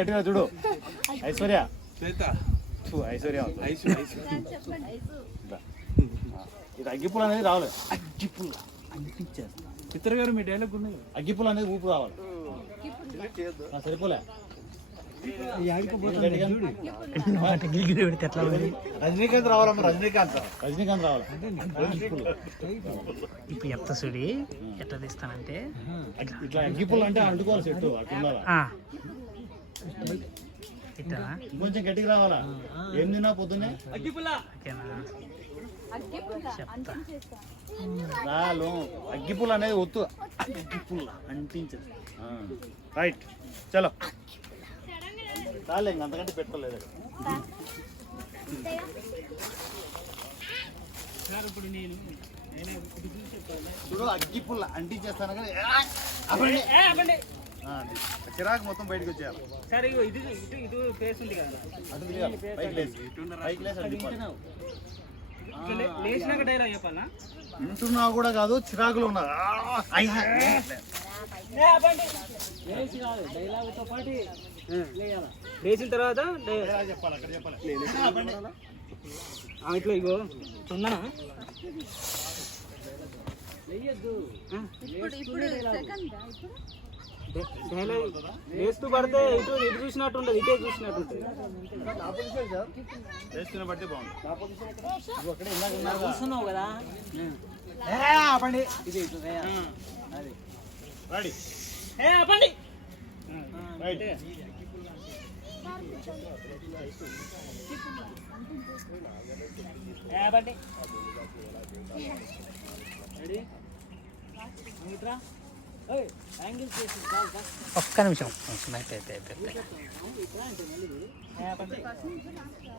గట్టిగా చూడు. ఐశ్వర్య ఐశ్వర్య ఇది అగ్గిపుల్ల అనేది రావాలి. అగ్గిపుల్ల అనిపించేస్తా. చిత్ర గారు మీ డైలాగ్ ఉన్నాయి. అగ్గిపుల్ల అనేది ఊపు రావాలి. సరిపోలే. రజనీకాంత్ రావాలమ్మ. రజనీకాంత్ రావాలి. ఇప్పుడు చెప్తా చూడి ఎట్లా తీస్తానంటే ఇట్లా అగ్గిపుల్ల అంటే అంటుకోవాలి చెట్టు అట్లా కొంచెం గట్టికి రావాలా. ఏం తిన్నా పొద్దున్నే రాలు. అగ్గిపుల్ల అనేది ఒత్తు. అగ్గిపుల్ల అంటించదు. రైట్ చలో చాలే ఇంక అంతకంటే పెట్టుకోలేదు. చూడు అగ్గిపుల్ల అంటించేస్తాను కానీ చిరాకు మొత్తం బయటకు వచ్చేయాలి. వింటున్నావు కూడా కాదు, చిరాకులు ఉన్నా వేసిన తర్వాత చెప్పాలి. అక్కడ చెప్పాలి. ఇట్లా ఇగో చున్నా వేస్తూ పడితే ఇటు ఇటు చూసినట్టు ఉంటుంది, ఇటే చూసినట్టు ఉంటుంది. బట్టి బాగుంది. చూస్తున్నావు కదా ఇది రెడీ. ఒక్క నిమిషం.